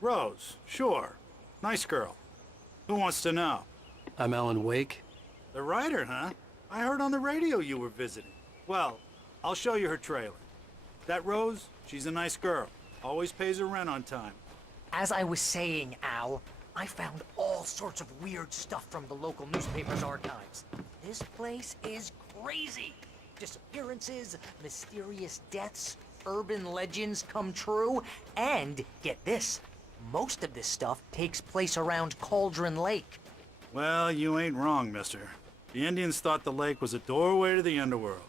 Rose, sure. Nice girl. Who wants to know? I'm Alan Wake. The writer, huh? I heard on the radio you were visiting. Well, I'll show you her trailer. That Rose, she's a nice girl. Always pays her rent on time. As I was saying, Al, I found all sorts of weird stuff from the local newspaper's archives. This place is crazy. Disappearances, mysterious deaths, urban legends come true, and get this, most of this stuff takes place around Cauldron Lake. Well, you ain't wrong, mister. The Indians thought the lake was a doorway to the underworld.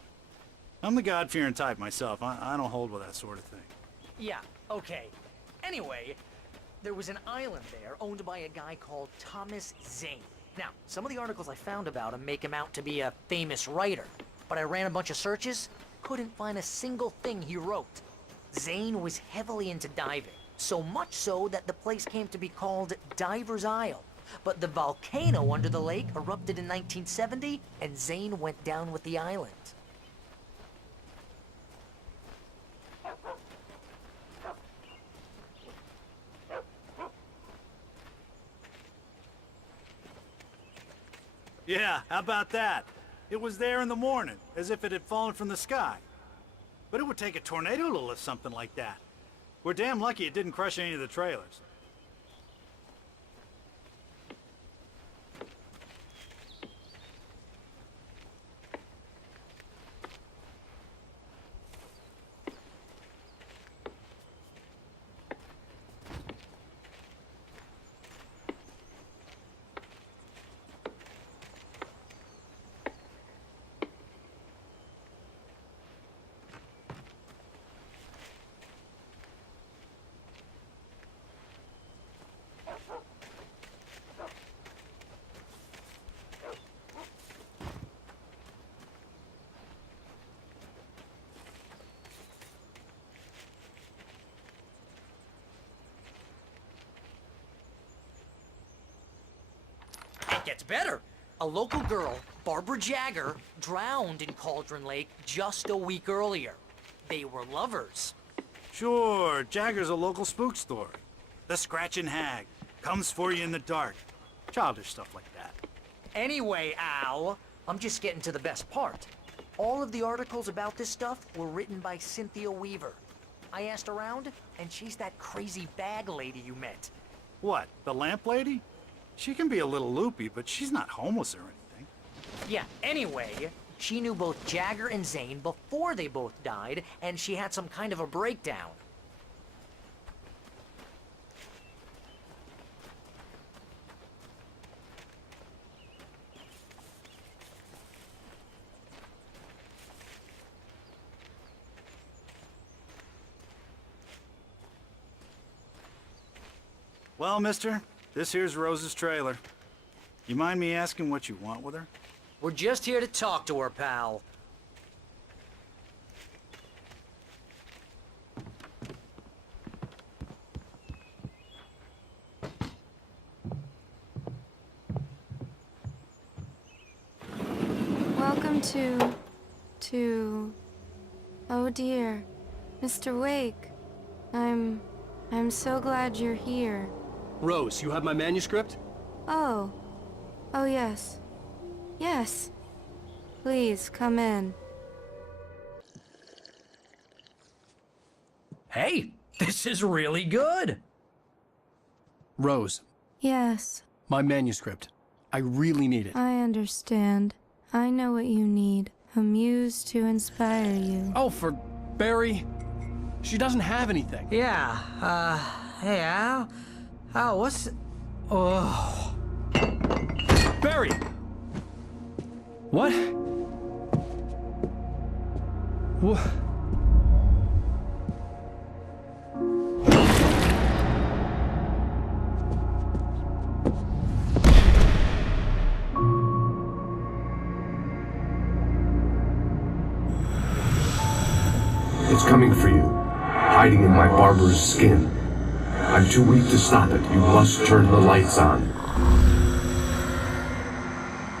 I'm the God-fearing type myself. I don't hold with that sort of thing. Yeah, okay. Anyway, there was an island there owned by a guy called Thomas Zane. Now, some of the articles I found about him make him out to be a famous writer, but I ran a bunch of searches, couldn't find a single thing he wrote. Zane was heavily into diving, so much so that the place came to be called Diver's Isle. But the volcano under the lake erupted in 1970, and Zane went down with the island. Yeah, how about that? It was there in the morning, as if it had fallen from the sky. But it would take a tornado to lift something like that. We're damn lucky it didn't crush any of the trailers. It gets better. A local girl, Barbara Jagger, drowned in Cauldron Lake just a week earlier. They were lovers. Sure, Jagger's a local spook story. The Scratching Hag. Comes for you in the dark. Childish stuff like that. Anyway, Al, I'm just getting to the best part. All of the articles about this stuff were written by Cynthia Weaver. I asked around, and she's that crazy bag lady you met. What, the lamp lady? She can be a little loopy, but she's not homeless or anything. Yeah, anyway, she knew both Jagger and Zane before they both died, and she had some kind of a breakdown. Well, mister, this here's Rose's trailer. You mind me asking what you want with her? We're just here to talk to her, pal. Welcome to... Oh dear, Mr. Wake. I'm so glad you're here. Rose, you have my manuscript? Oh. Oh, yes. Yes. Please, come in. Hey, this is really good. Rose, Yes, my manuscript. I really need it. I understand. I know what you need. A muse to inspire you. Oh, for Barry. She doesn't have anything. Yeah, hey, Al? Al, what's... Oh... Barry! What? What? It's coming for you, hiding in my barber's skin. I'm too weak to stop it. You must turn the lights on.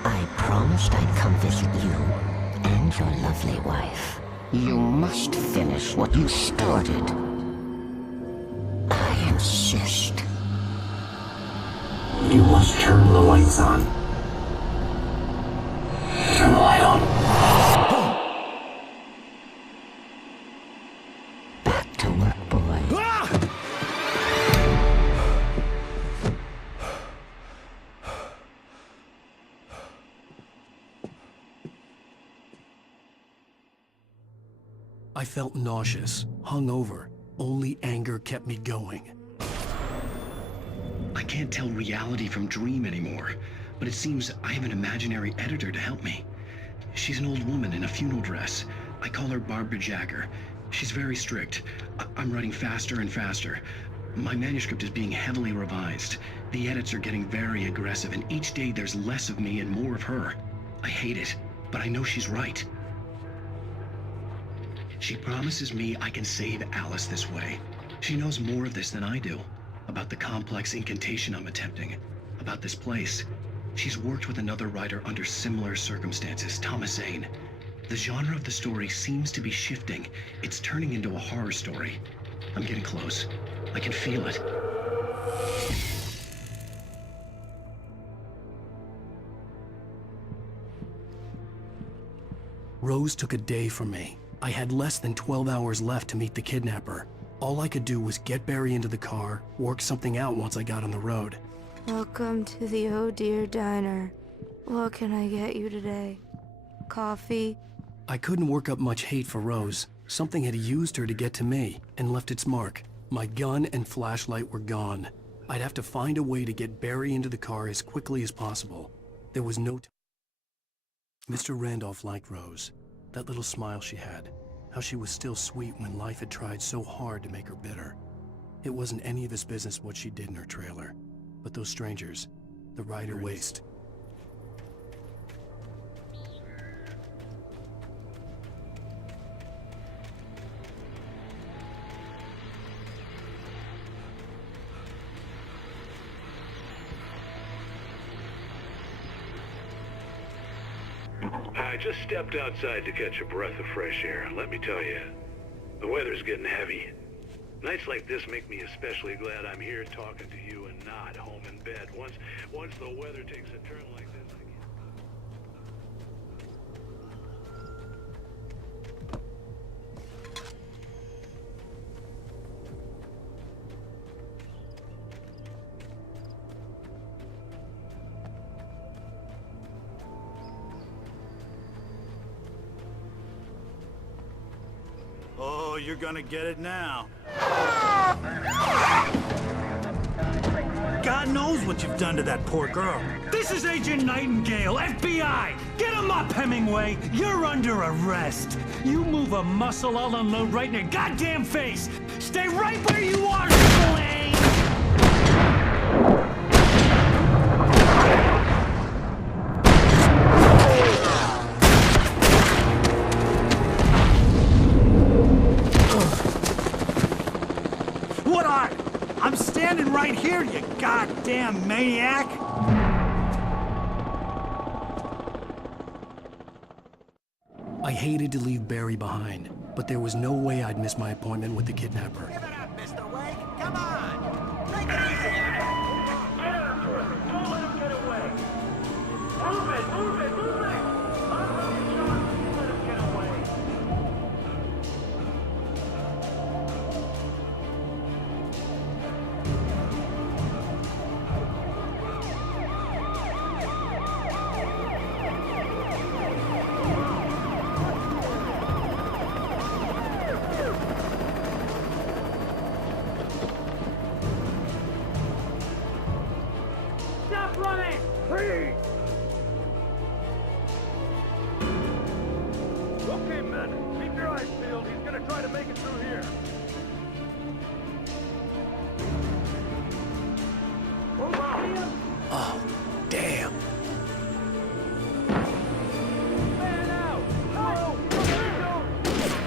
I promised I'd come visit you and your lovely wife. You must finish what you started. I insist. You must turn the lights on. Turn the light on. Back to work, boy. I felt nauseous, hungover. Only anger kept me going. I can't tell reality from dream anymore, but it seems I have an imaginary editor to help me. She's an old woman in a funeral dress. I call her Barbara Jagger. She's very strict. I'm writing faster and faster. My manuscript is being heavily revised. The edits are getting very aggressive, and each day there's less of me and more of her. I hate it, but I know she's right. She promises me I can save Alice this way. She knows more of this than I do. About the complex incantation I'm attempting. About this place. She's worked with another writer under similar circumstances, Thomas Zane. The genre of the story seems to be shifting. It's turning into a horror story. I'm getting close. I can feel it. Rose took a day from me. I had less than 12 hours left to meet the kidnapper. All I could do was get Barry into the car, work something out once I got on the road. Welcome to the Oh Dear Diner. What can I get you today? Coffee? I couldn't work up much hate for Rose. Something had used her to get to me, and left its mark. My gun and flashlight were gone. I'd have to find a way to get Barry into the car as quickly as possible. There was no time. Mr. Randolph liked Rose. That little smile she had. How she was still sweet when life had tried so hard to make her bitter. It wasn't any of his business what she did in her trailer. But those strangers, the Rider Waste. I just stepped outside to catch a breath of fresh air. Let me tell you, the weather's getting heavy. Nights like this make me especially glad I'm here talking to you and not home in bed. Once the weather takes a turn like this, I can't... Oh, you're gonna get it now. God knows what you've done to that poor girl. This is Agent Nightingale, FBI! Get him up, Hemingway! You're under arrest! You move a muscle, I'll unload right in your goddamn face! Stay right where you are, Spillane! What are? I'm standing right here, you goddamn maniac! I hated to leave Barry behind, but there was no way I'd miss my appointment with the kidnapper. Give it up, Mr. Wake. Come on. Take it easy on him. Get after him. Don't let him get away. Move it, move it, move it. Unload your shot. Let him get away. Stop running! Please! Okay, men. Keep your eyes peeled. He's gonna try to make it through here. Move on! Oh, damn. Man out! No! No!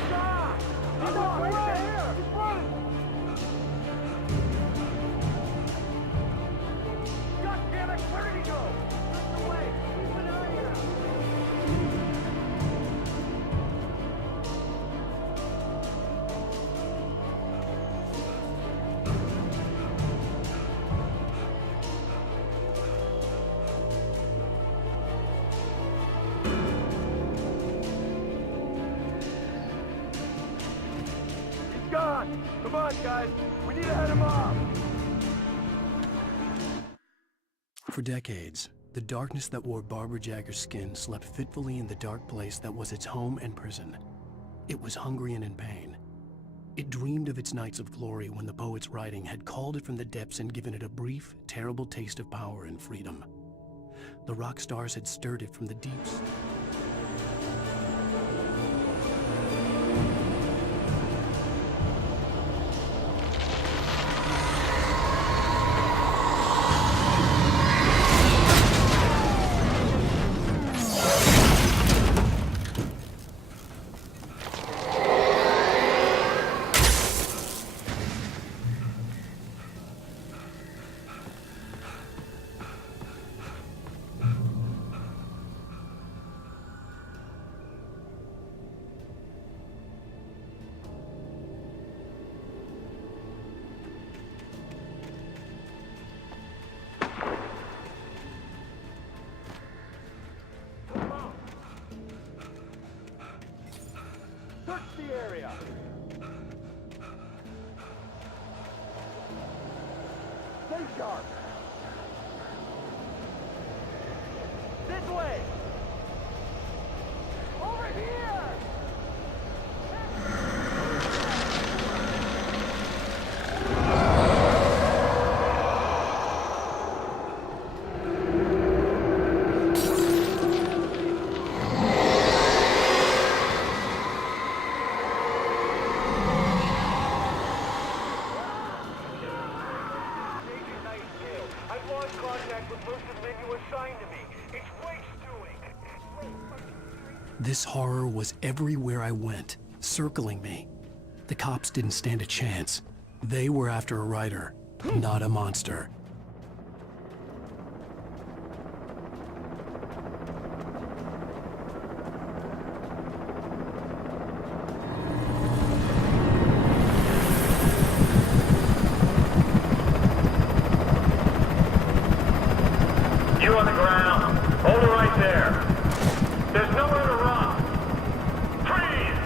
Stop! He's right there! He's running! God damn it! Where did he go? Come on, guys. We need to head him off. For decades, the darkness that wore Barbara Jagger's skin slept fitfully in the dark place that was its home and prison. It was hungry and in pain. It dreamed of its nights of glory when the poet's writing had called it from the depths and given it a brief, terrible taste of power and freedom. The rock stars had stirred it from the deeps. Search the area. Stay sharp. This way. Over here. I've lost contact with most of the men you assigned to me. It's waste doing. This horror was everywhere I went, circling me. The cops didn't stand a chance. They were after a writer, not a monster. You on the ground. Hold it right there. There's nowhere to run. Freeze!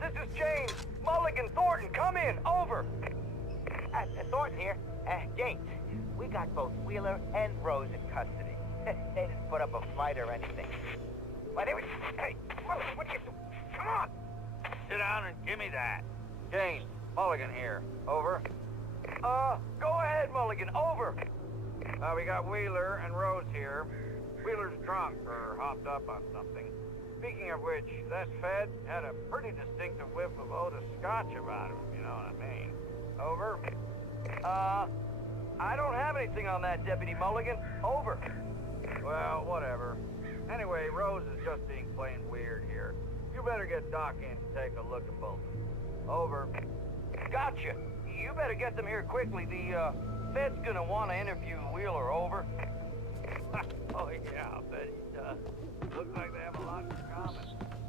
This is James. Mulligan, Thornton, come in. Over. Thornton here. James, we got both Wheeler and Rose in custody. They didn't put up a fight or anything. But they were... Hey, Mulligan, what are you doing? Come on. Sit down and give me that. James, Mulligan here. Over. Go ahead, Mulligan. Over. We got Wheeler and Rose here. Wheeler's drunk or hopped up on something. Speaking of which, that Fed had a pretty distinctive whiff of Otis Scotch about him, you know what I mean. Over. I don't have anything on that, Deputy Mulligan. Over. Well, whatever. Anyway, Rose is just being plain weird here. You better get Doc in to take a look at both of them. Over. Gotcha. You better get them here quickly. The Fed's gonna want to interview Wheeler. Over. Oh, yeah, I'll bet he does. Looks like they have a lot in common.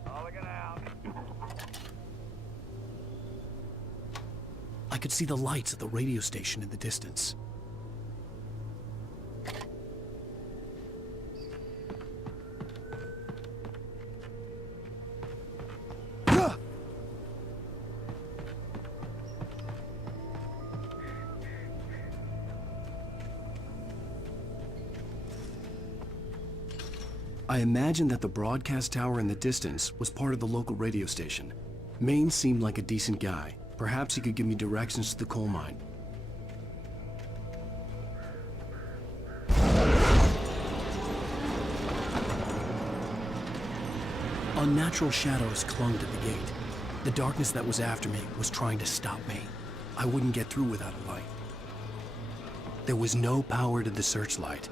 Mulligan out. I could see the lights of the radio station in the distance. I imagined that the broadcast tower in the distance was part of the local radio station. Maine seemed like a decent guy. Perhaps he could give me directions to the coal mine. Unnatural shadows clung to the gate. The darkness that was after me was trying to stop me. I wouldn't get through without a light. There was no power to the searchlight.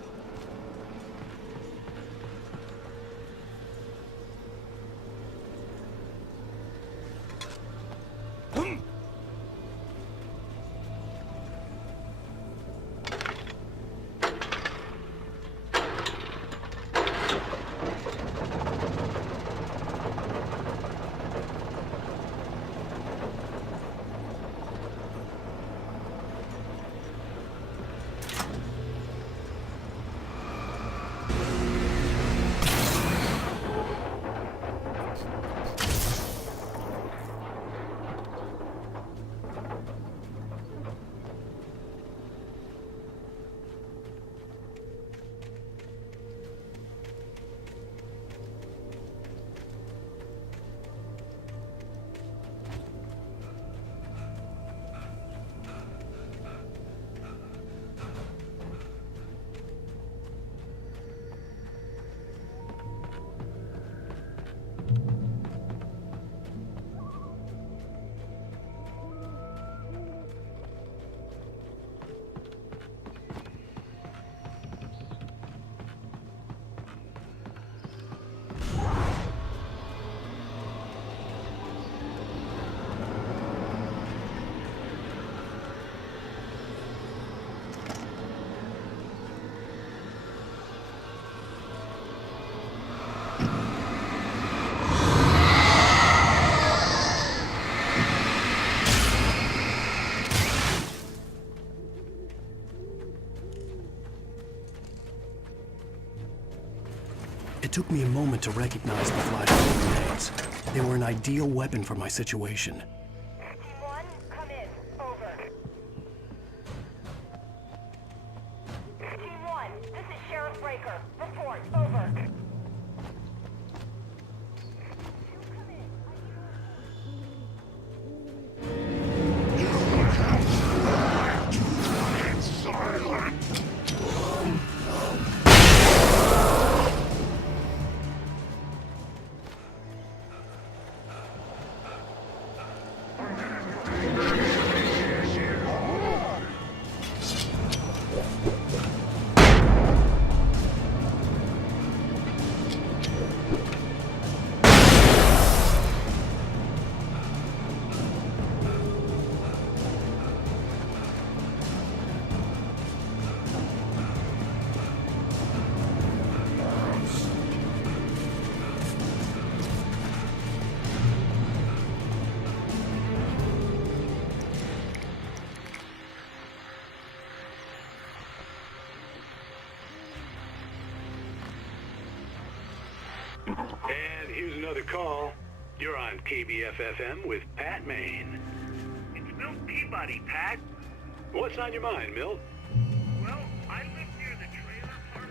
It took me a moment to recognize the flashbang grenades. They were an ideal weapon for my situation. Team 1, come in. Over. Team 1, this is Sheriff Breaker. Report. Over. And here's another call. You're on KBF-FM with Pat Maine. It's Milt Peabody, Pat. What's on your mind, Milt? Well, I live near the trailer park.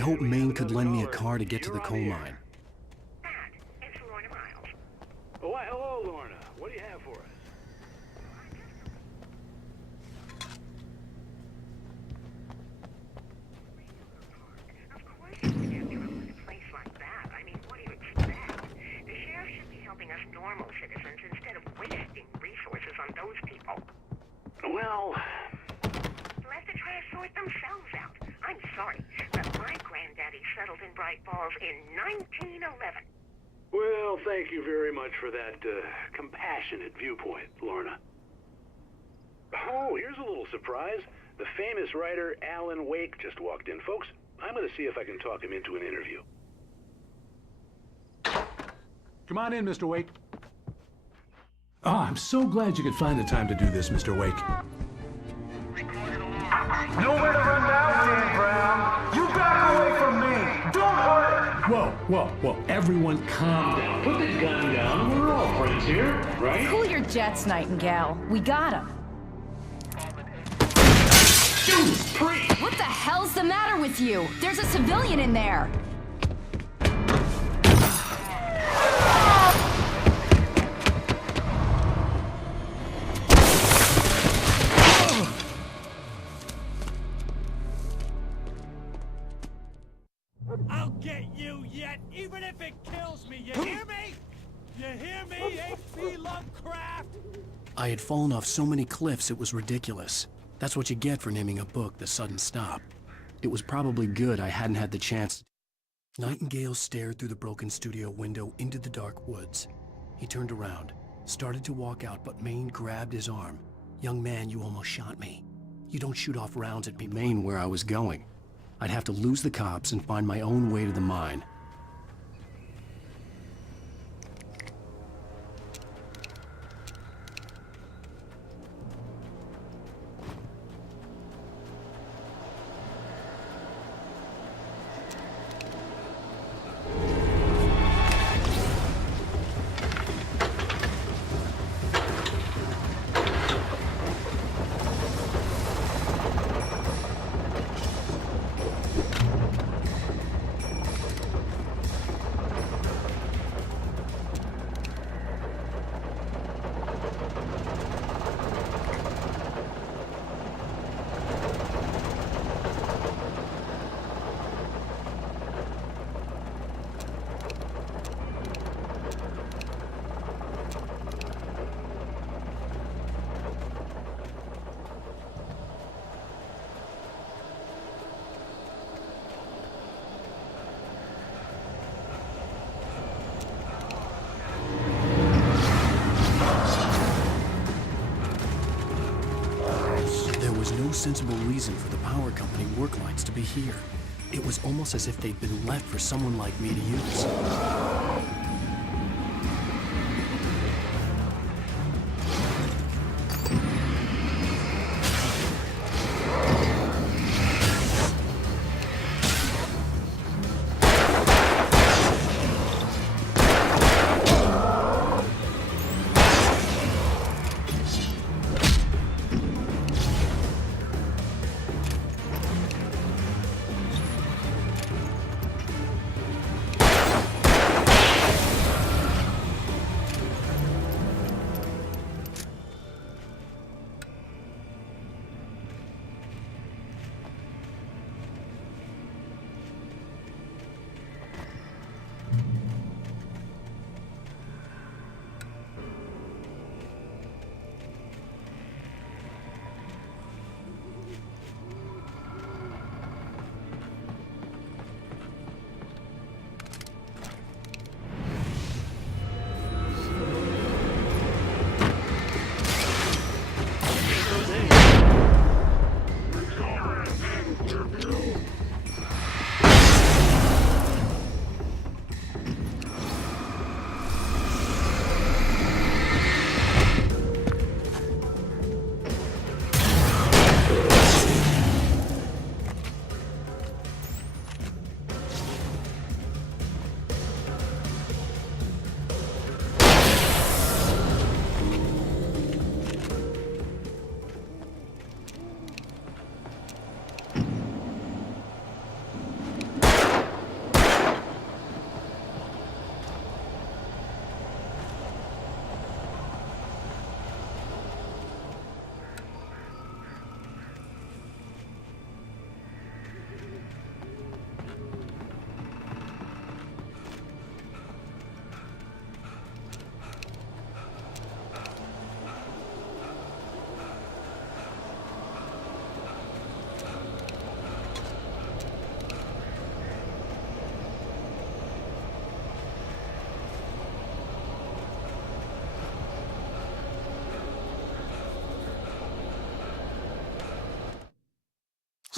hope Maine could lend me a car to get to the coal mine. That is Lorna Miles. Oh, why, hello, Lorna. What do you have for us? Of course you would have trouble in a place like that. I mean, what do you expect? The sheriff should be helping us normal citizens instead of wasting resources on those people. Well, They'll have to try to sort themselves out. I'm sorry, but my granddaddy settled in Bright Falls in 1911. well, thank you very much for that compassionate viewpoint, Lorna. Oh, here's a little surprise. The famous writer Alan Wake just walked in. Folks, I'm going to see if I can talk him into an interview. Come on in, Mr. Wake. Oh, I'm so glad you could find the time to do this, Mr. Wake. Nowhere to run now, Dan Brown. You back away from me. Don't hurt. Whoa. Everyone calm down. Put the gun down. We're all friends here, right? Cool your jets, Nightingale. We got him. Judas Priest! What the hell's the matter with you? There's a civilian in there. I'll get you yet, even if it kills me. You hear me? You hear me, H.P. Lovecraft? I had fallen off so many cliffs it was ridiculous. That's what you get for naming a book The Sudden Stop. It was probably good I hadn't had the chance. Nightingale stared through the broken studio window into the dark woods. He turned around, started to walk out, but Maine grabbed his arm. "Young man, you almost shot me. You don't shoot off rounds at people." Maine, where I was going. I'd have to lose the cops and find my own way to the mine. No sensible reason for the power company work lights to be here. It was almost as if they'd been left for someone like me to use.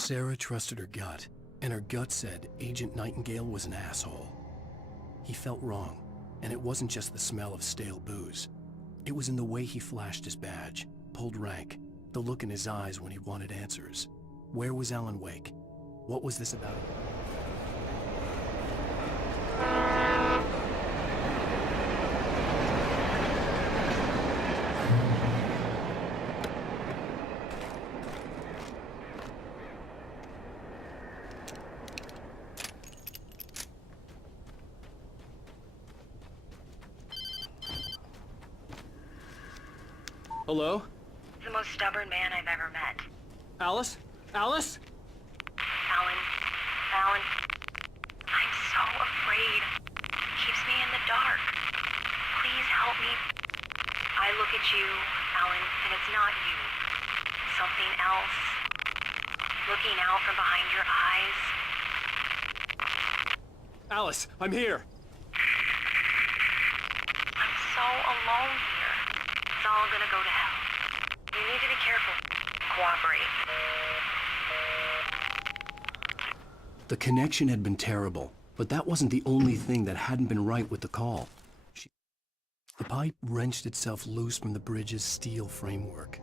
Sarah trusted her gut, and her gut said Agent Nightingale was an asshole. He felt wrong, and it wasn't just the smell of stale booze. It was in the way he flashed his badge, pulled rank, the look in his eyes when he wanted answers. Where was Alan Wake? What was this about? Hello? The most stubborn man I've ever met. Alice? Alice? Alan. Alan. I'm so afraid. Keeps me in the dark. Please help me. I look at you, Alan, and it's not you. Something else. Looking out from behind your eyes. Alice, I'm here. I'm so alone here. It's all gonna go to hell. You need to be careful. Cooperate. The connection had been terrible, but that wasn't the only thing that hadn't been right with the call. The pipe wrenched itself loose from the bridge's steel framework.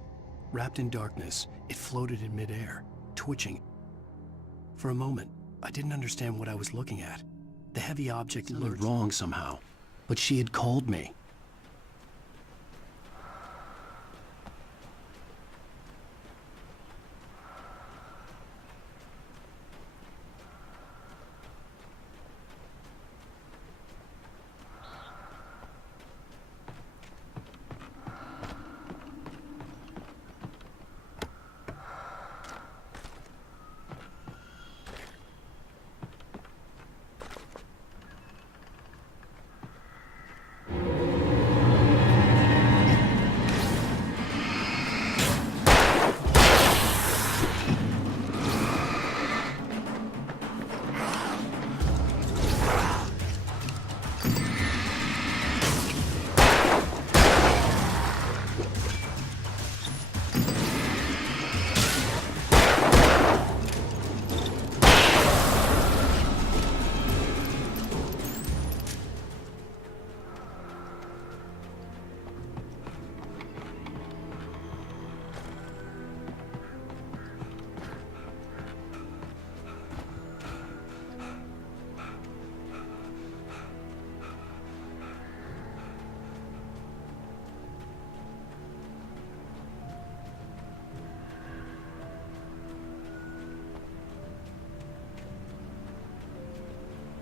Wrapped in darkness, it floated in midair, twitching. For a moment, I didn't understand what I was looking at. The heavy object looked wrong somehow, but she had called me.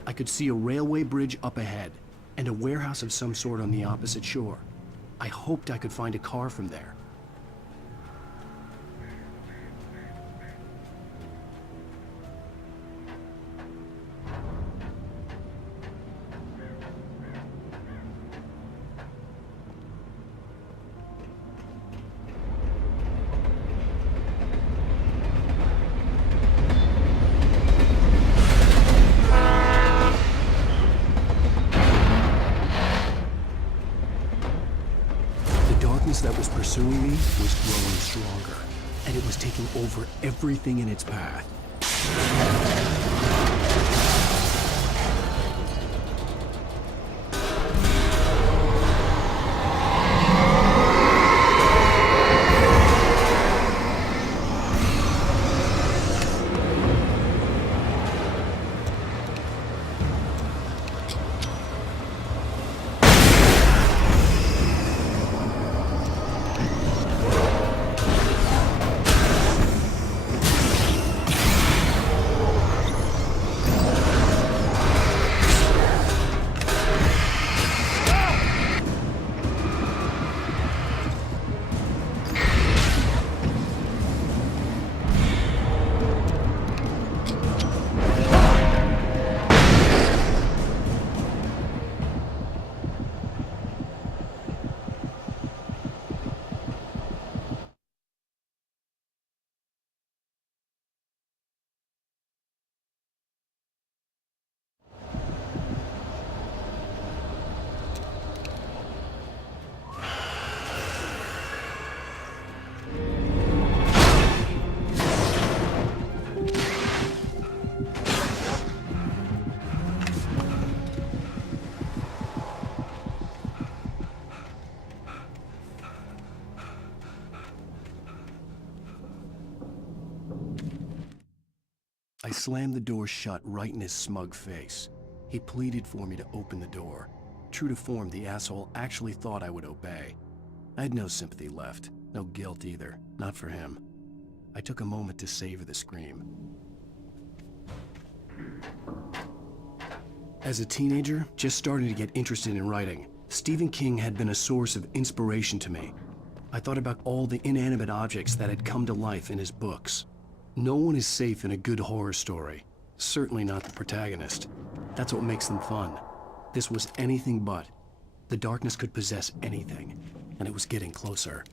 I could see a railway bridge up ahead, and a warehouse of some sort on the opposite shore. I hoped I could find a car from there. That was pursuing me was growing stronger, and it was taking over everything in its path. I slammed the door shut right in his smug face. He pleaded for me to open the door. True to form, the asshole actually thought I would obey. I had no sympathy left, no guilt either, not for him. I took a moment to savor the scream. As a teenager, just starting to get interested in writing, Stephen King had been a source of inspiration to me. I thought about all the inanimate objects that had come to life in his books. No one is safe in a good horror story. Certainly not the protagonist. That's what makes them fun. This was anything but. The darkness could possess anything, and it was getting closer.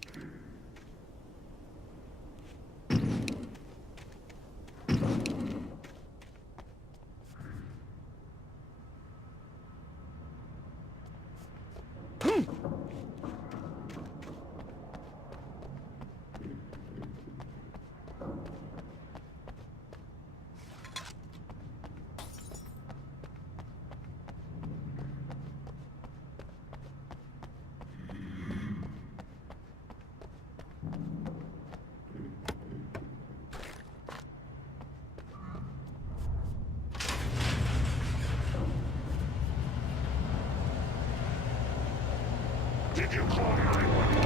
Did you call 911?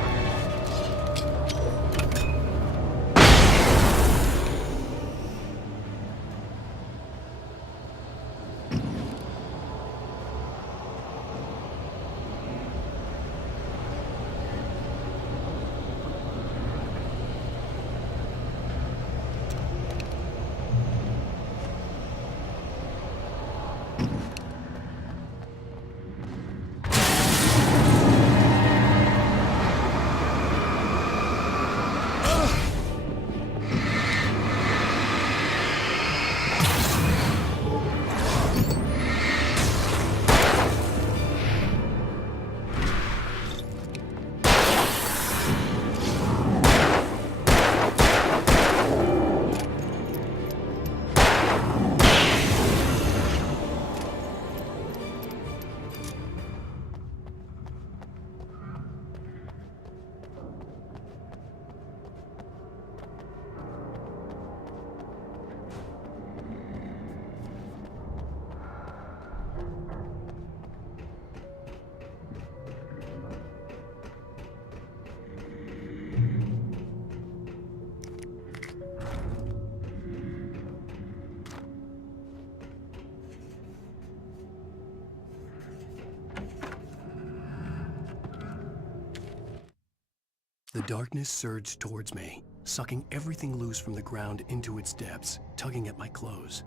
The darkness surged towards me, sucking everything loose from the ground into its depths, tugging at my clothes.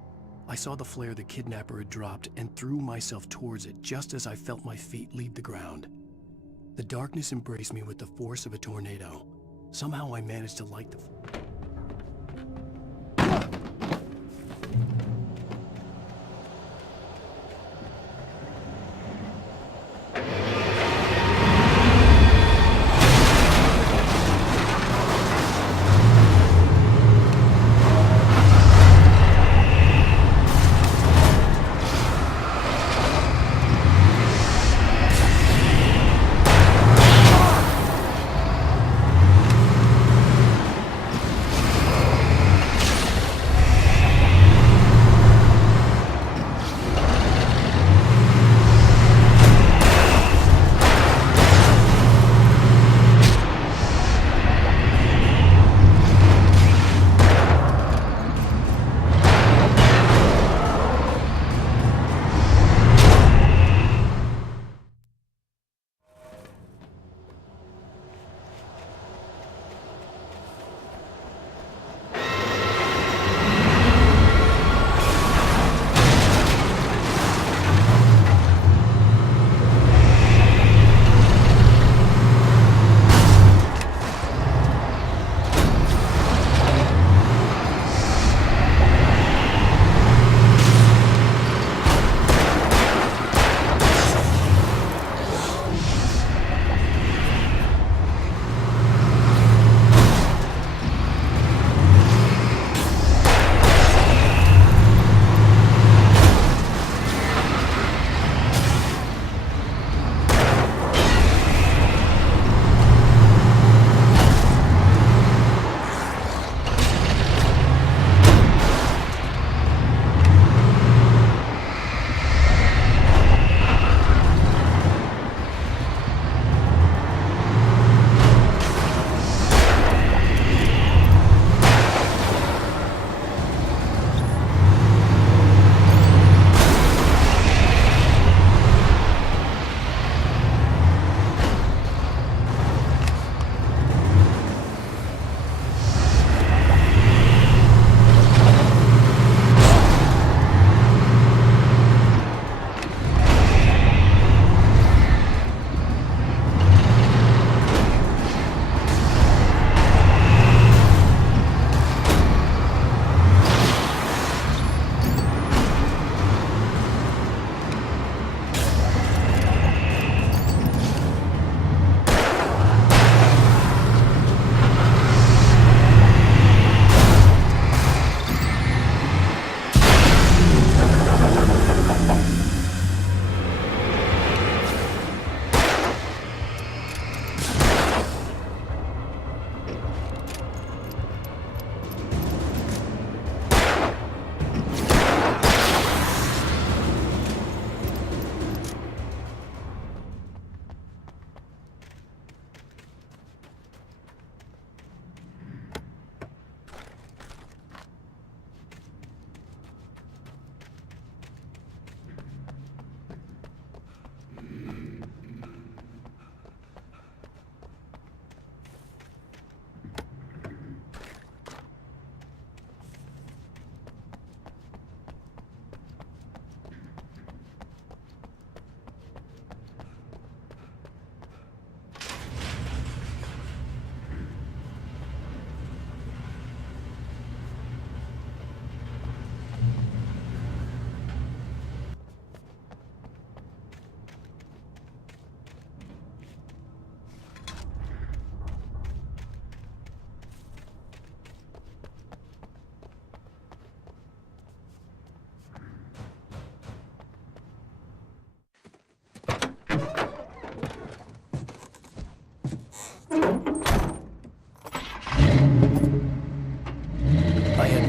I saw the flare the kidnapper had dropped and threw myself towards it just as I felt my feet leave the ground. The darkness embraced me with the force of a tornado. Somehow I managed to light the...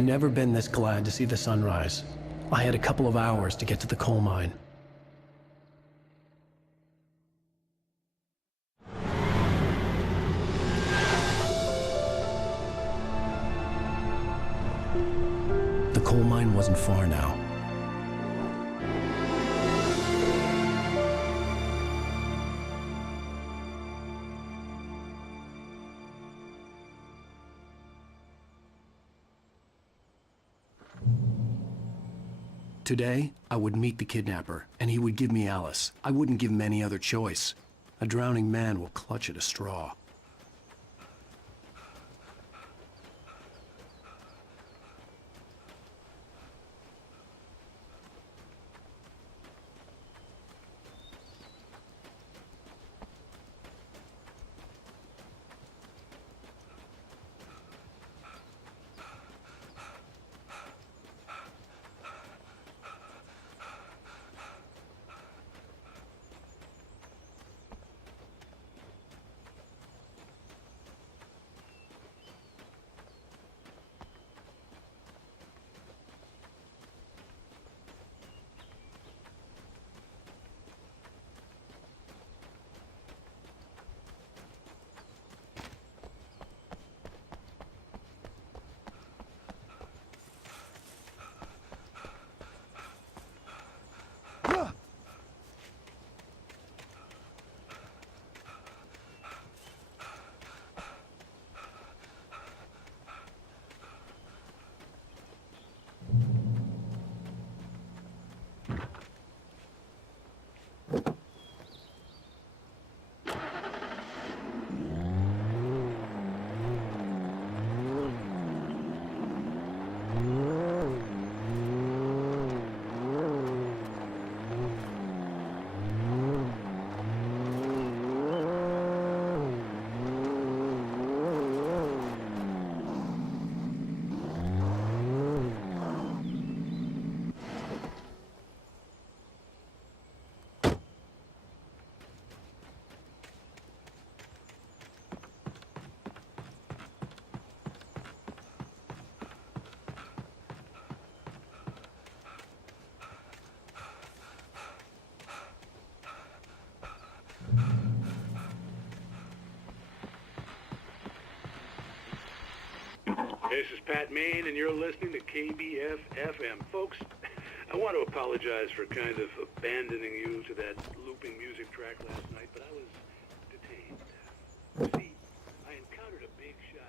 never been this glad to see the sunrise. I had a couple of hours to get to the coal mine. The coal mine wasn't far now. Today, I would meet the kidnapper, and he would give me Alice. I wouldn't give him any other choice. A drowning man will clutch at a straw. This is Pat Main, and you're listening to KBF FM. Folks, I want to apologize for kind of abandoning you to that looping music track last night, but I was detained. See, I encountered a big shot.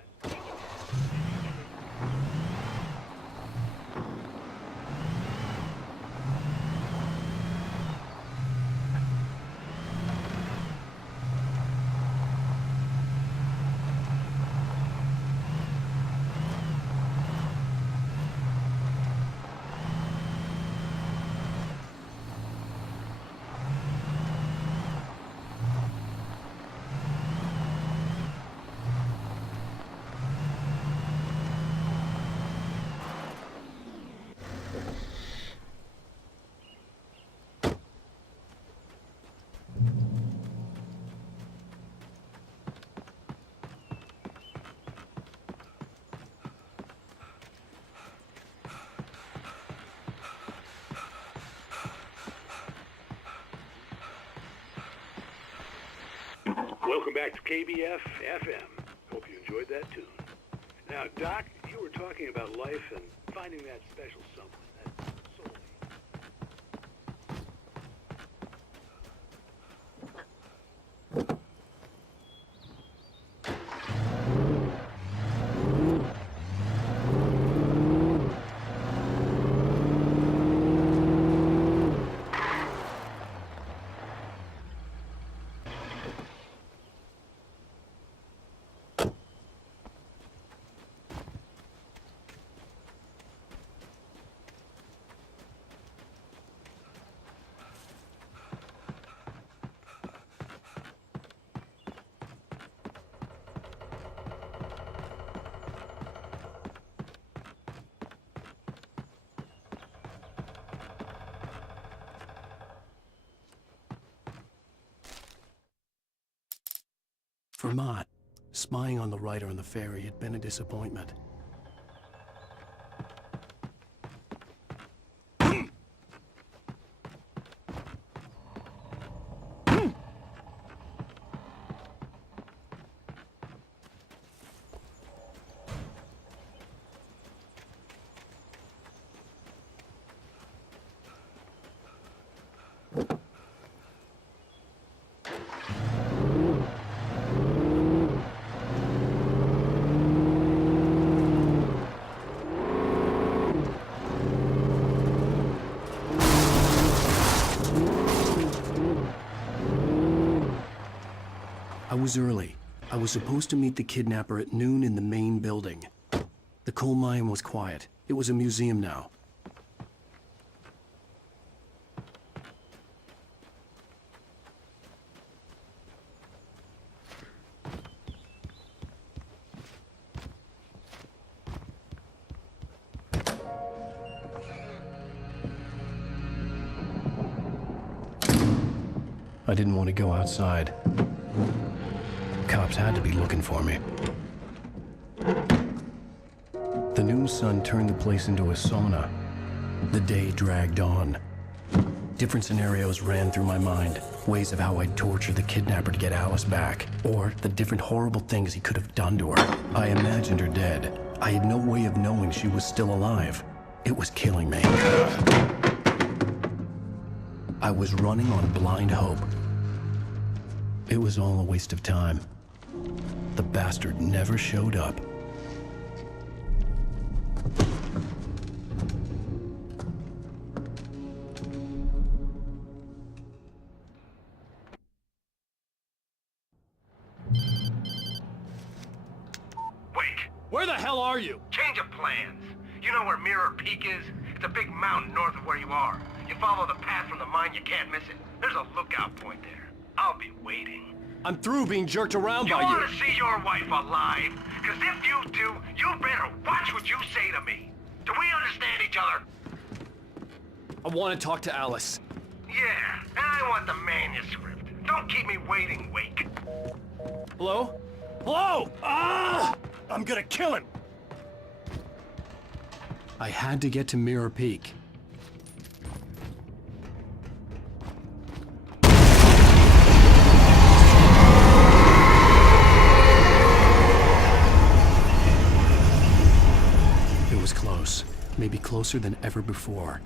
Welcome back to KBF FM. Hope you enjoyed that tune. Now, Doc, you were talking about life and finding that special something, that soul. Vermont. Spying on the writer on the ferry had been a disappointment. was early. I was supposed to meet the kidnapper at noon in the main building. The coal mine was quiet. It was a museum now. I didn't want to go outside. Cops had to be looking for me. The noon sun turned the place into a sauna. The day dragged on. Different scenarios ran through my mind. Ways of how I'd torture the kidnapper to get Alice back. Or the different horrible things he could have done to her. I imagined her dead. I had no way of knowing she was still alive. It was killing me. I was running on blind hope. It was all a waste of time. The bastard never showed up. Wait! Where the hell are you? Change of plans. You know where Mirror Peak is? It's a big mountain north of where you are. You follow the path from the mine, you can't miss it. There's a lookout point there. I'll be waiting. I'm through being jerked around by You you. want to see your wife alive? Because if you do, you better watch what you say to me. Do we understand each other? I want to talk to Alice. Yeah, and I want the manuscript. Don't keep me waiting, Wake. Hello? Hello! Ah! I'm gonna kill him! I had to get to Mirror Peak. It was close, maybe closer than ever before.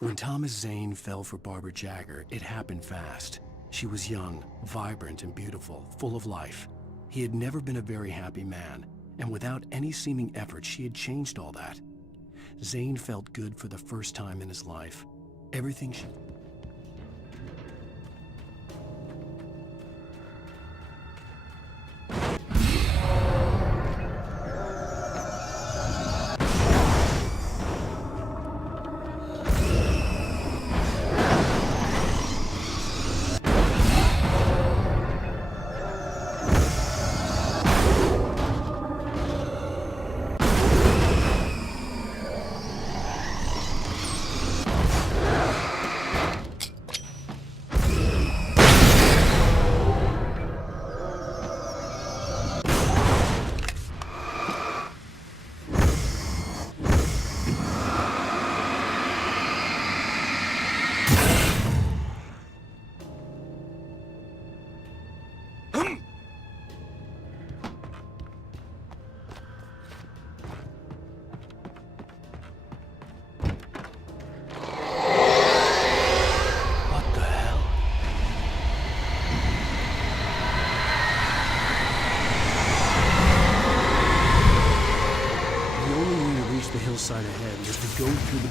When Thomas Zane fell for Barbara Jagger, it happened fast. She was young, vibrant, and beautiful, full of life. He had never been a very happy man, and without any seeming effort, she had changed all that. Zane felt good for the first time in his life. Everything she...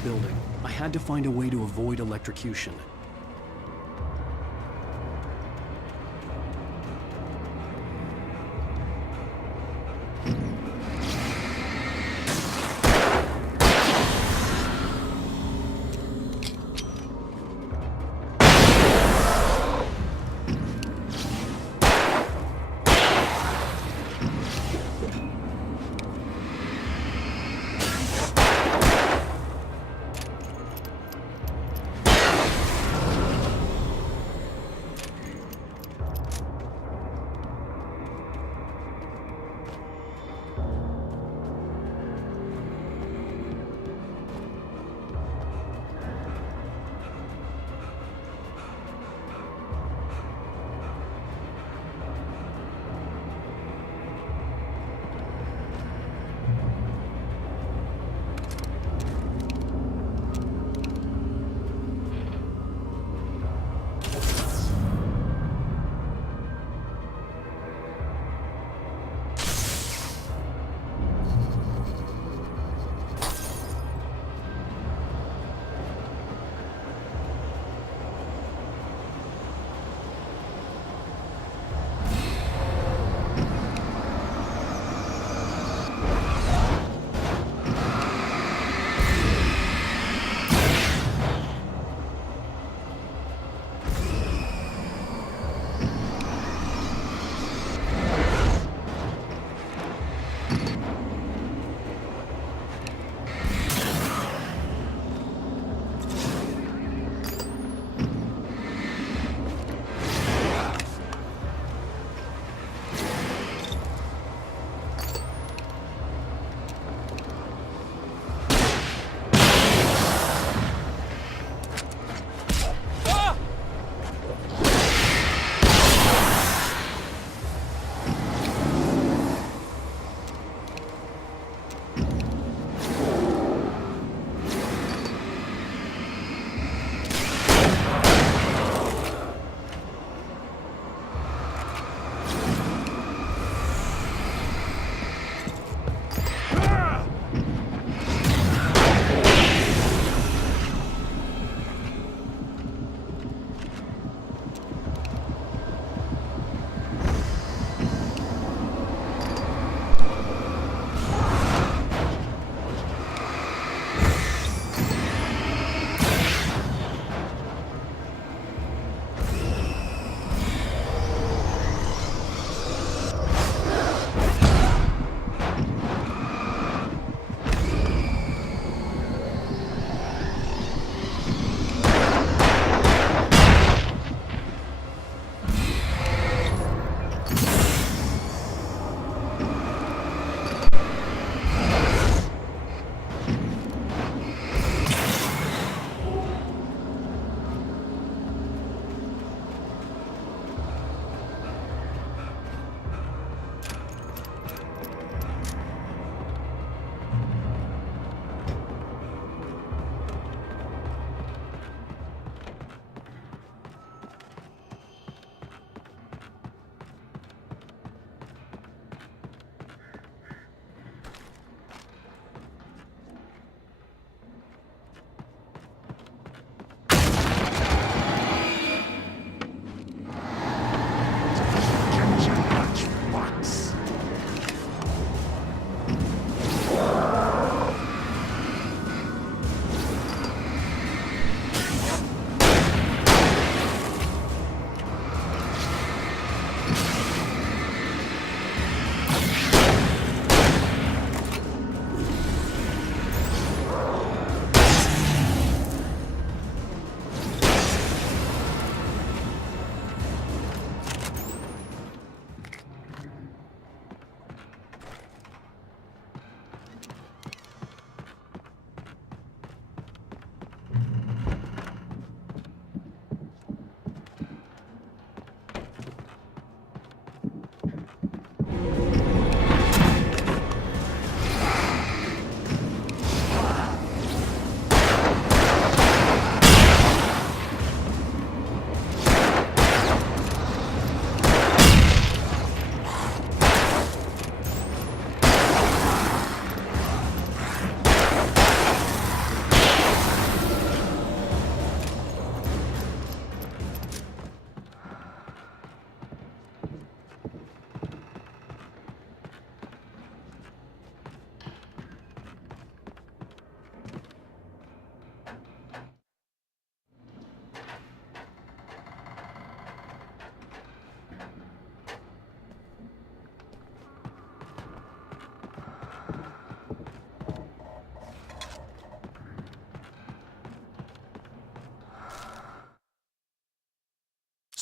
building. I had to find a way to avoid electrocution.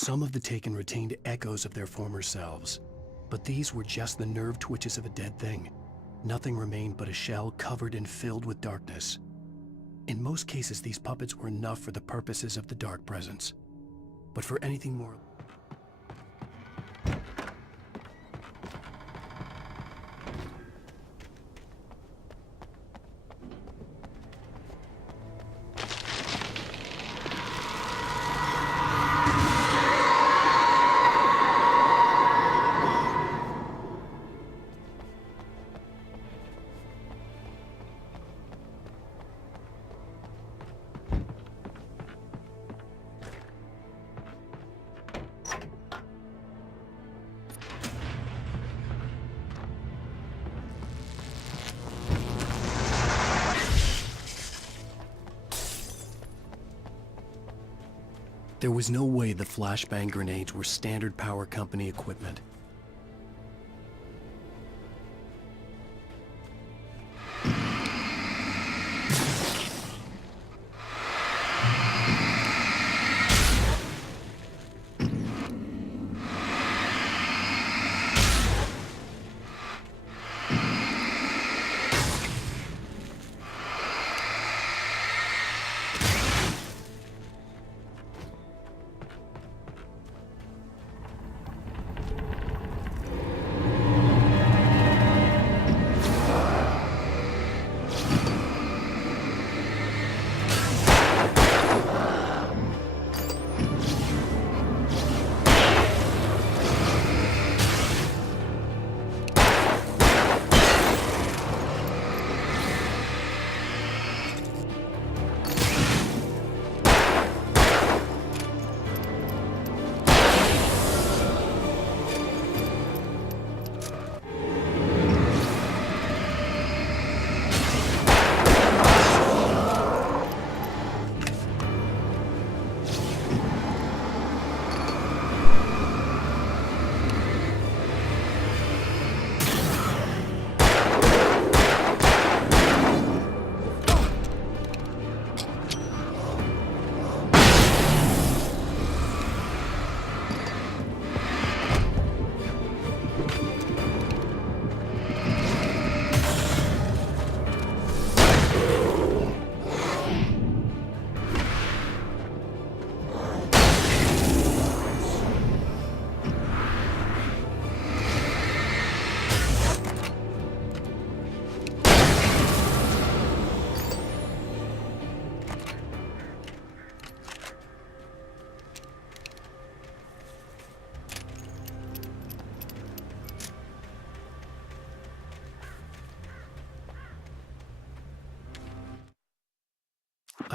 Some of the Taken retained echoes of their former selves, but these were just the nerve twitches of a dead thing. Nothing remained but a shell covered and filled with darkness. In most cases, these puppets were enough for the purposes of the Dark Presence. But for anything more... There was no way the flashbang grenades were Standard Power Company equipment.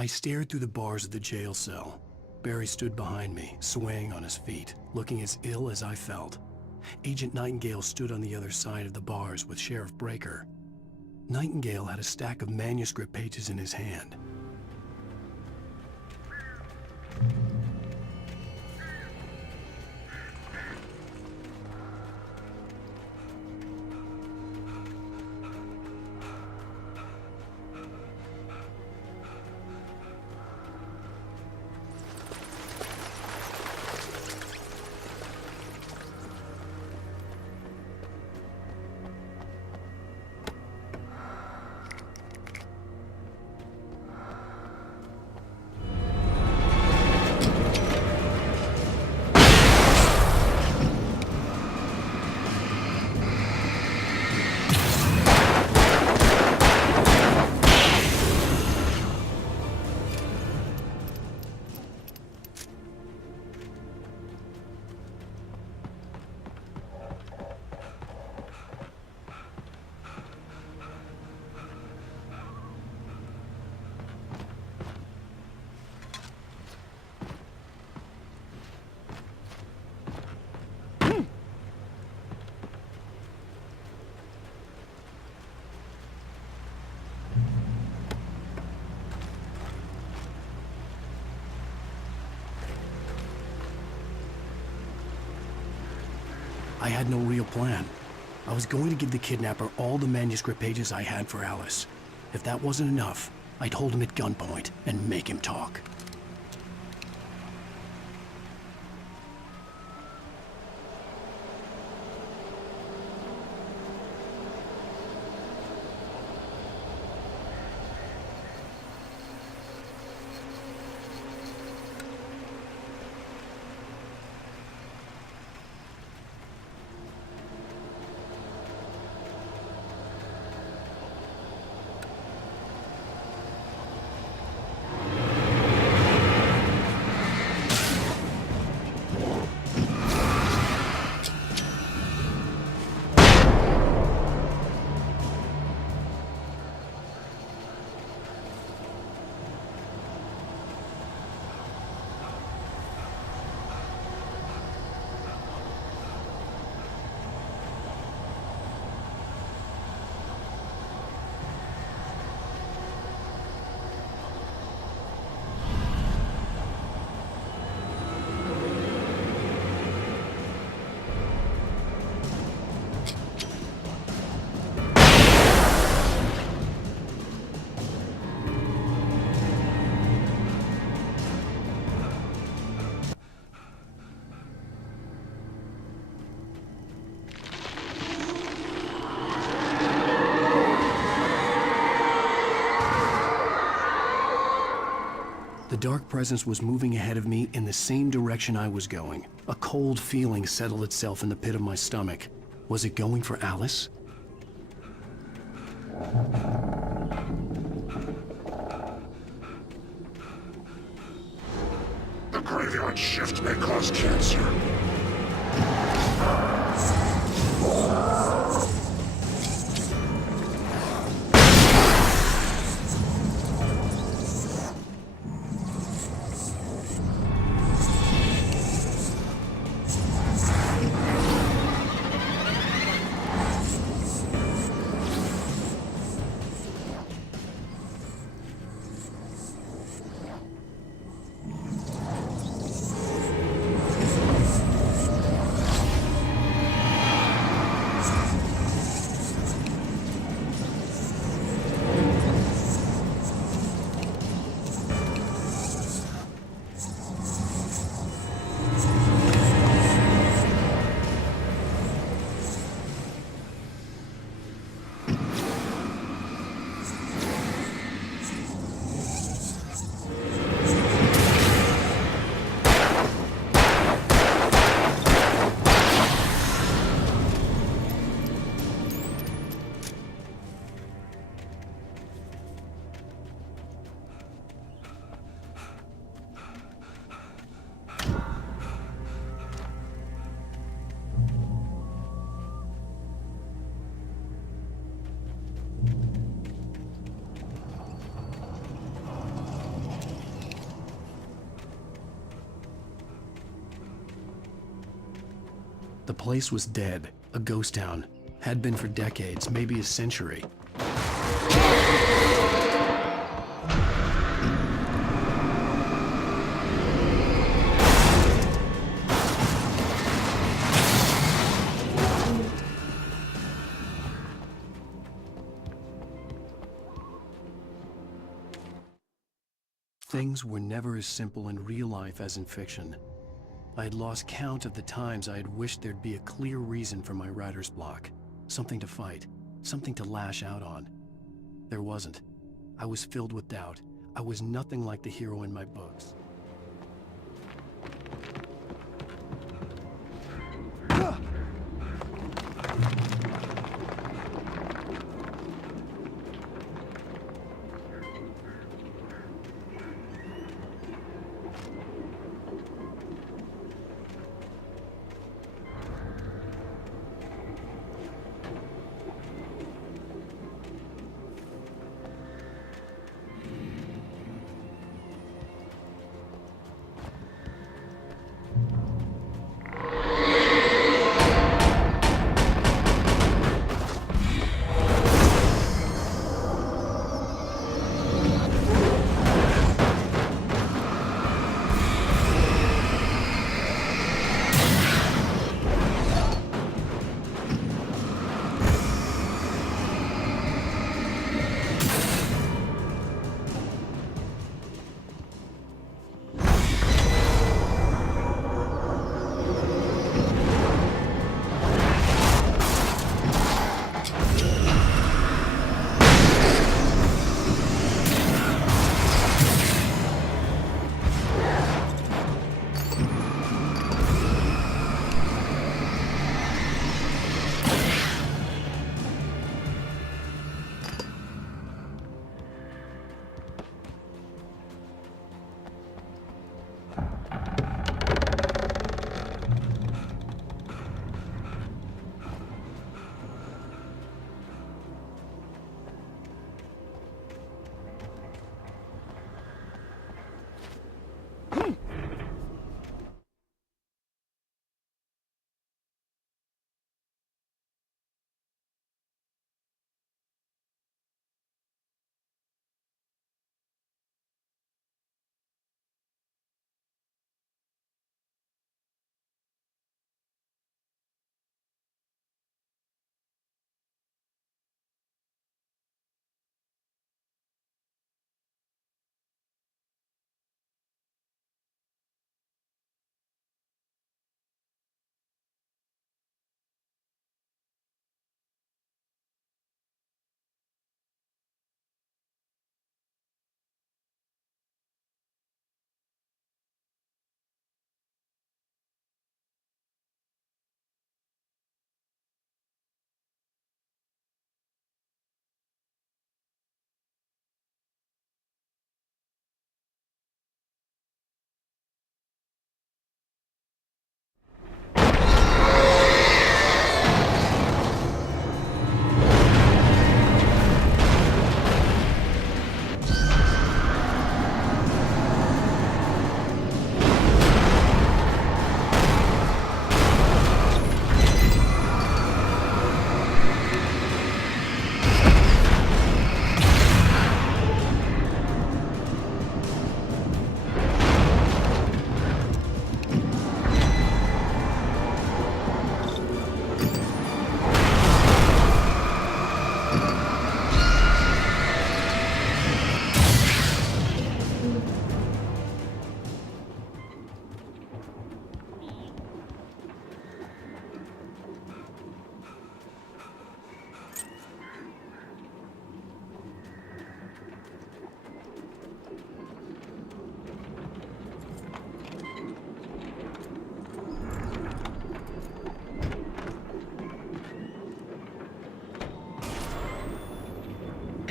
I stared through the bars of the jail cell. Barry stood behind me, swaying on his feet, looking as ill as I felt. Agent Nightingale stood on the other side of the bars with Sheriff Breaker. Nightingale had a stack of manuscript pages in his hand. I had no real plan. I was going to give the kidnapper all the manuscript pages I had for Alice. If that wasn't enough, I'd hold him at gunpoint and make him talk. dark presence was moving ahead of me in the same direction I was going. A cold feeling settled itself in the pit of my stomach. Was it going for Alice? The graveyard shift may cause cancer. The place was dead, a ghost town. Had been for decades, maybe a century. Things were never as simple in real life as in fiction. I had lost count of the times I had wished there'd be a clear reason for my writer's block. Something to fight, something to lash out on. There wasn't. I was filled with doubt. I was nothing like the hero in my books.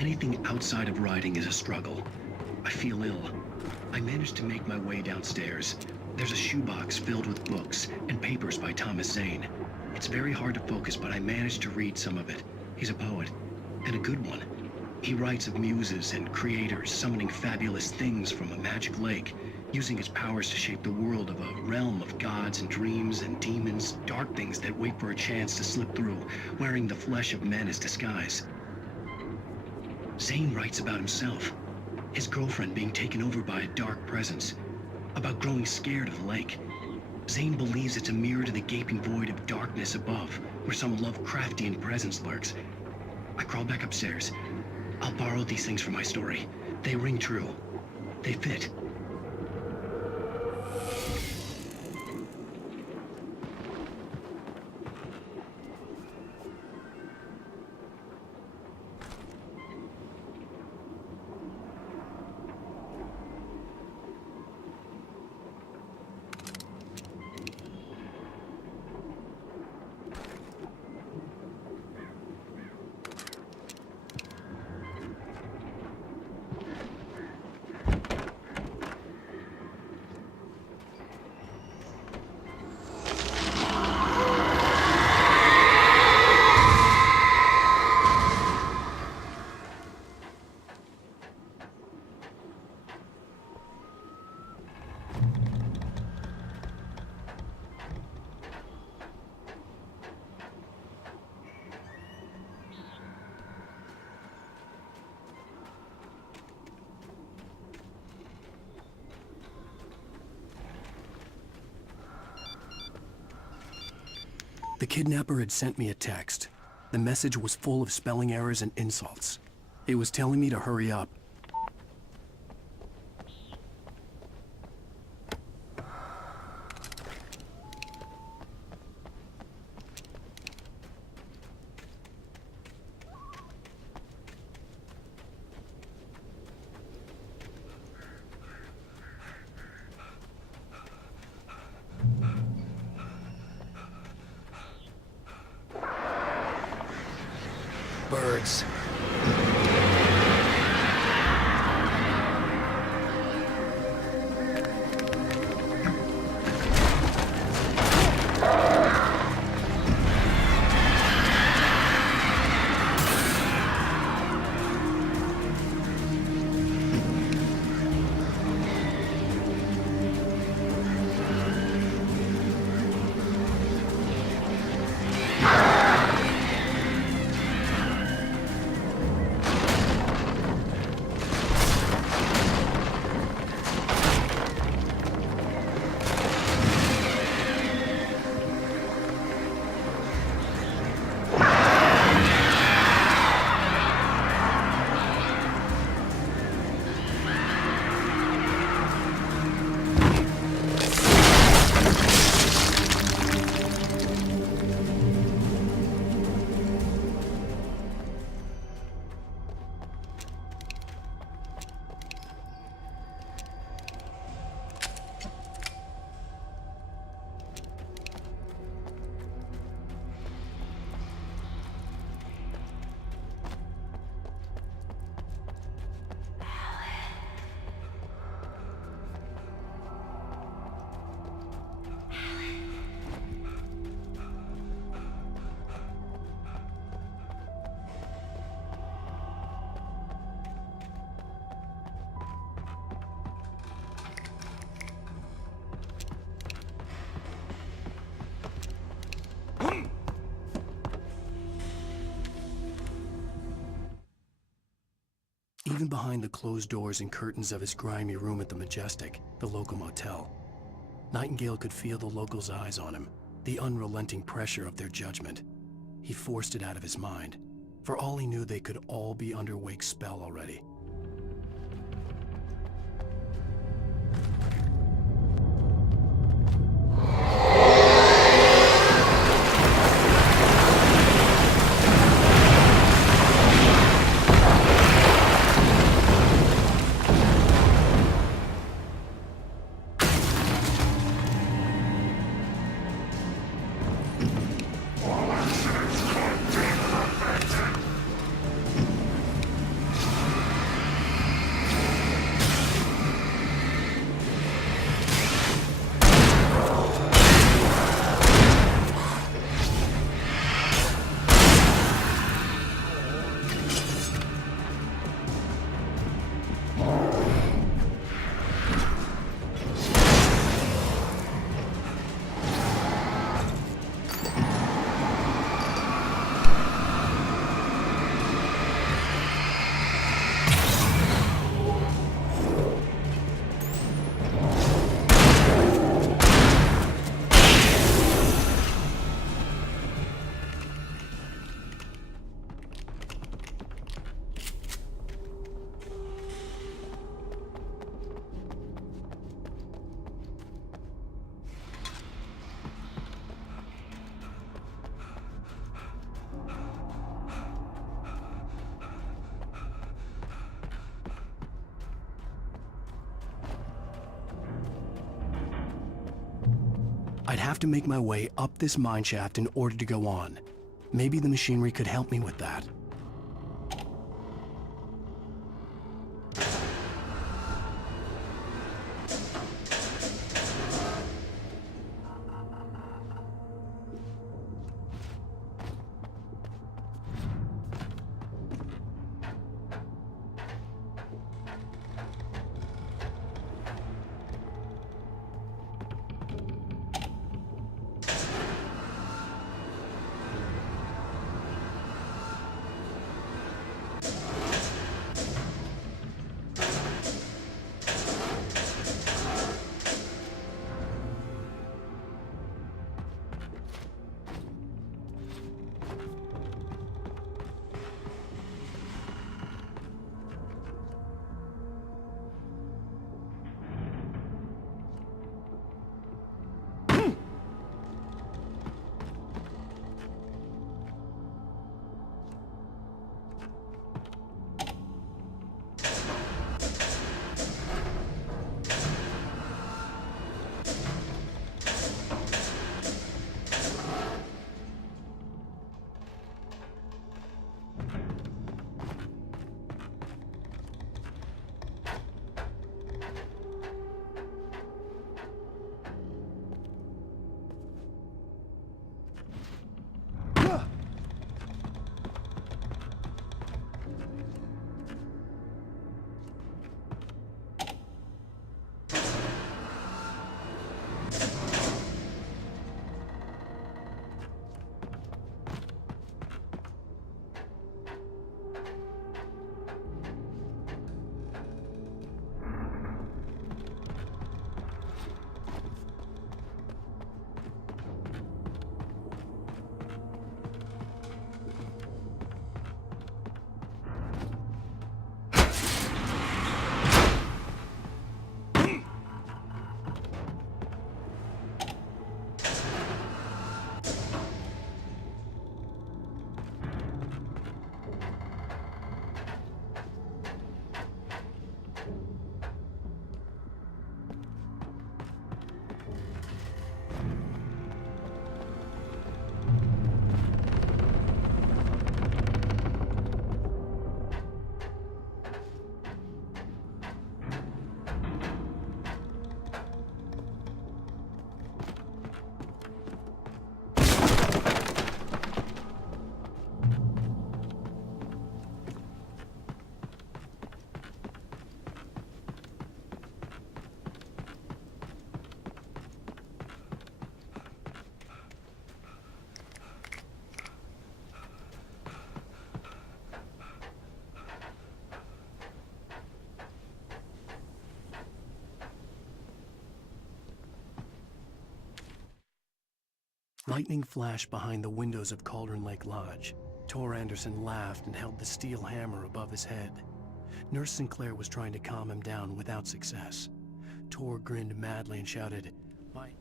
Anything outside of riding is a struggle. I feel ill. I managed to make my way downstairs. There's a shoebox filled with books and papers by Thomas Zane. It's very hard to focus, but I managed to read some of it. He's a poet, and a good one. He writes of muses and creators summoning fabulous things from a magic lake, using his powers to shape the world of a realm of gods and dreams and demons, dark things that wait for a chance to slip through, wearing the flesh of men as disguise. Zane writes about himself, his girlfriend being taken over by a dark presence, about growing scared of the lake. Zane believes it's a mirror to the gaping void of darkness above, where some Lovecraftian presence lurks. I crawl back upstairs. I'll borrow these things for my story. They ring true. They fit. The kidnapper had sent me a text. The message was full of spelling errors and insults. It was telling me to hurry up. Birds. Even behind the closed doors and curtains of his grimy room at the Majestic, the local motel, Nightingale could feel the locals' eyes on him, the unrelenting pressure of their judgment. He forced it out of his mind. For all he knew, they could all be under Wake's spell already. I'd have to make my way up this mine shaft in order to go on. Maybe the machinery could help me with that. Lightning flashed behind the windows of Cauldron Lake Lodge. Tor Anderson laughed and held the steel hammer above his head. Nurse Sinclair was trying to calm him down without success. Tor grinned madly and shouted, "My..."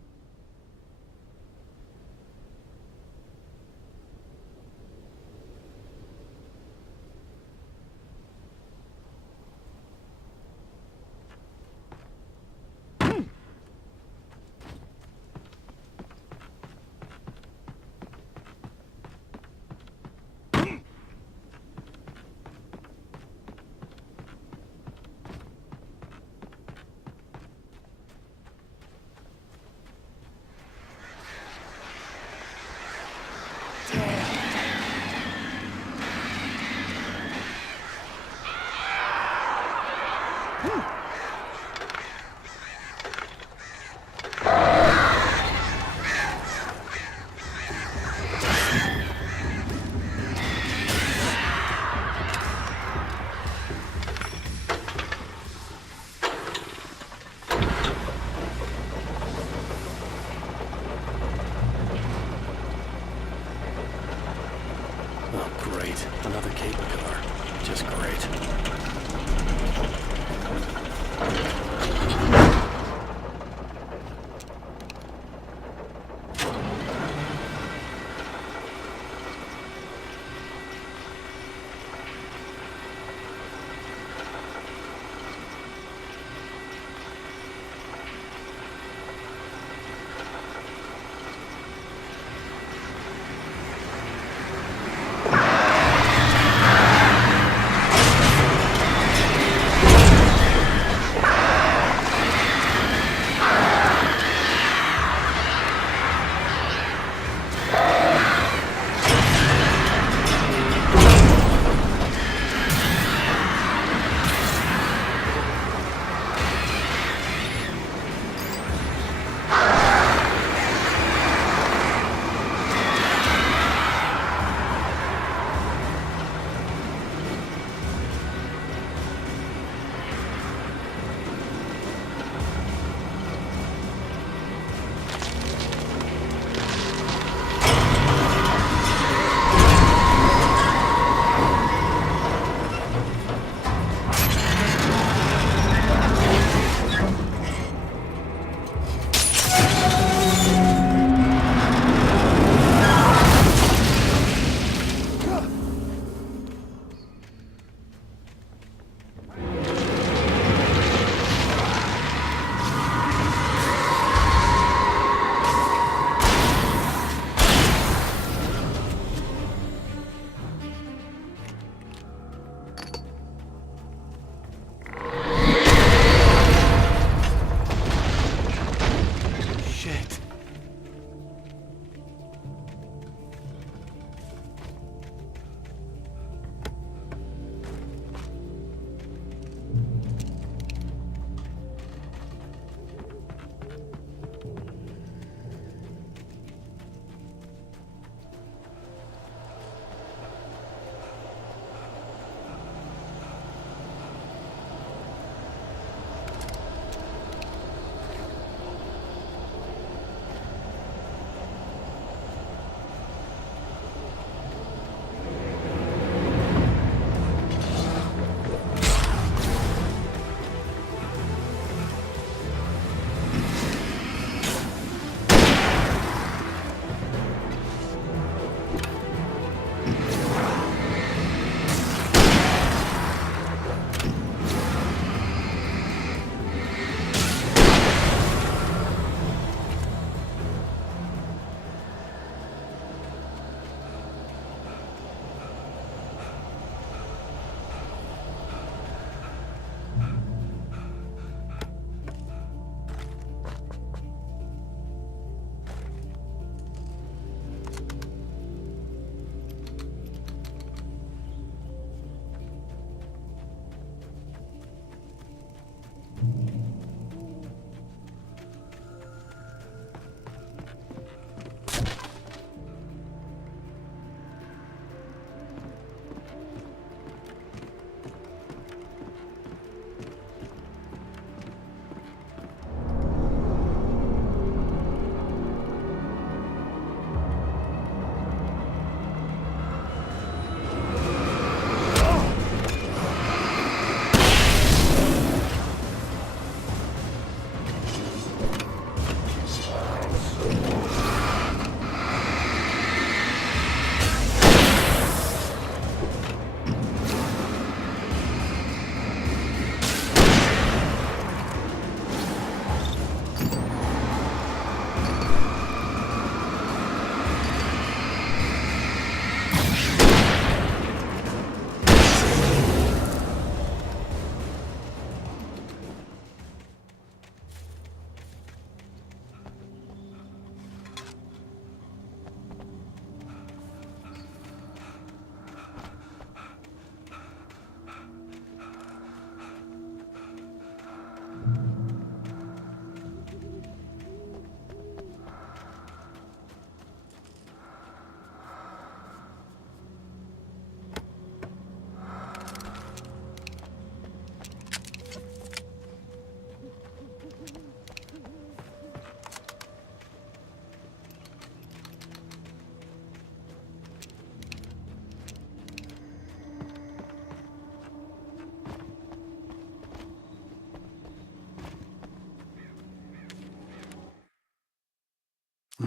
Great. Another cable car. Just great.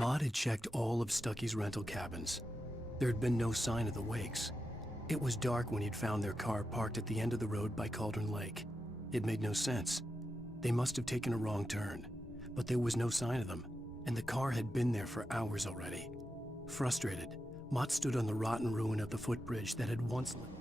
Maude had checked all of Stucky's rental cabins. There had been no sign of the Wakes. It was dark when he'd found their car parked at the end of the road by Cauldron Lake. It made no sense. They must have taken a wrong turn, but there was no sign of them, and the car had been there for hours already. Frustrated, Mott stood on the rotten ruin of the footbridge that had once lived.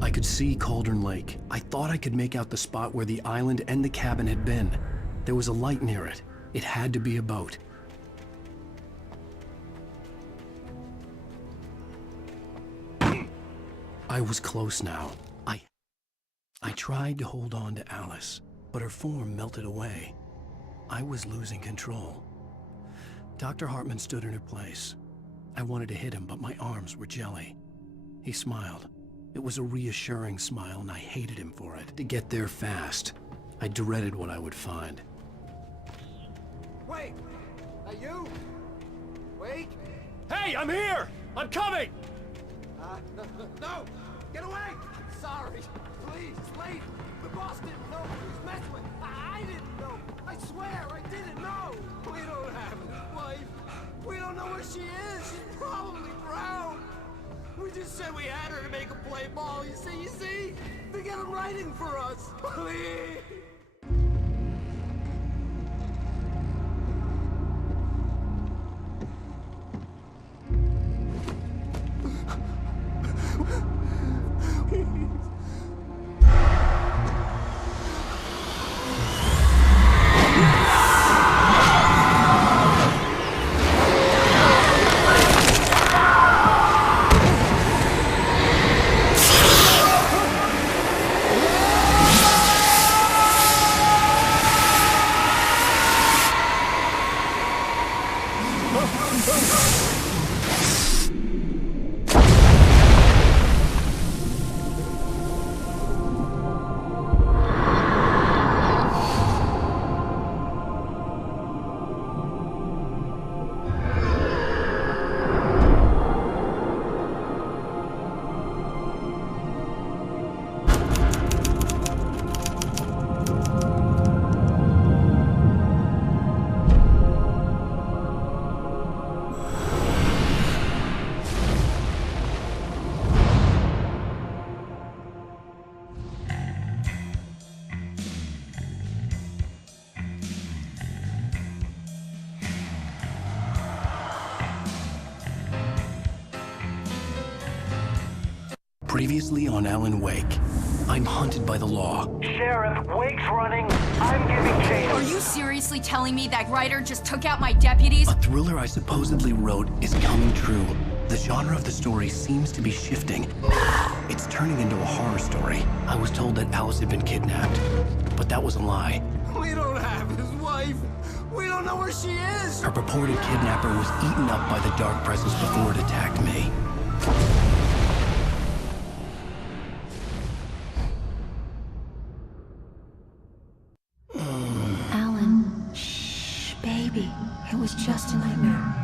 I could see Cauldron Lake. I thought I could make out the spot where the island and the cabin had been. There was a light near it. It had to be a boat. I was close now. I tried to hold on to Alice, but her form melted away. I was losing control. Dr. Hartman stood in her place. I wanted to hit him, but my arms were jelly. He smiled. It was a reassuring smile, and I hated him for it. To get there fast, I dreaded what I would find. Wait! Are you? Wait! Hey, I'm here! I'm coming! No! Get away! Sorry. Please, it's late. The boss didn't know who he was messing with. I didn't know. I swear, I didn't know. We don't have a wife. We don't know where she is. She's probably drowned. We just said we had her to make a play ball. You see? They get him writing for us. Please. Previously on Alan Wake. I'm hunted by the law. Sheriff, Wake's running. I'm giving chase. Are you seriously telling me that Ryder just took out my deputies? A thriller I supposedly wrote is coming true. The genre of the story seems to be shifting. It's turning into a horror story. I was told that Alice had been kidnapped, but that was a lie. We don't have his wife. We don't know where she is. Her purported kidnapper was eaten up by the dark presence before it attacked me. Alan, shh, baby. It was just a nightmare.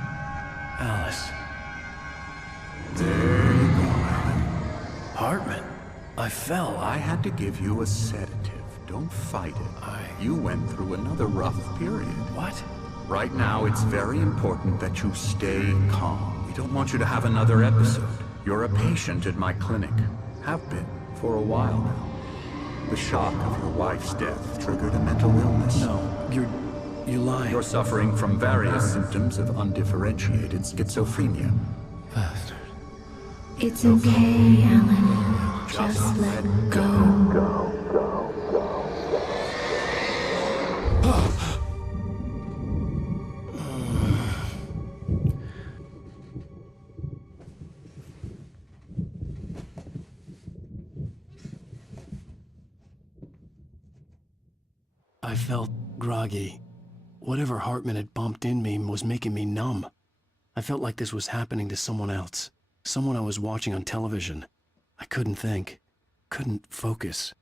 Alice. There you go, Alan. Hartman, I fell. I had to give you a sedative. Don't fight it. You went through another rough period. What? Right now, it's very important that you stay calm. We don't want you to have another episode. You're a patient at my clinic. Have been for a while now. The shock of your wife's death triggered a mental illness. No, you're lying. You're suffering from various symptoms of undifferentiated schizophrenia. Bastard. It's okay, Alan. Just let go. I felt groggy. Whatever Hartman had bumped in me was making me numb. I felt like this was happening to someone else. Someone I was watching on television. I couldn't think. Couldn't focus.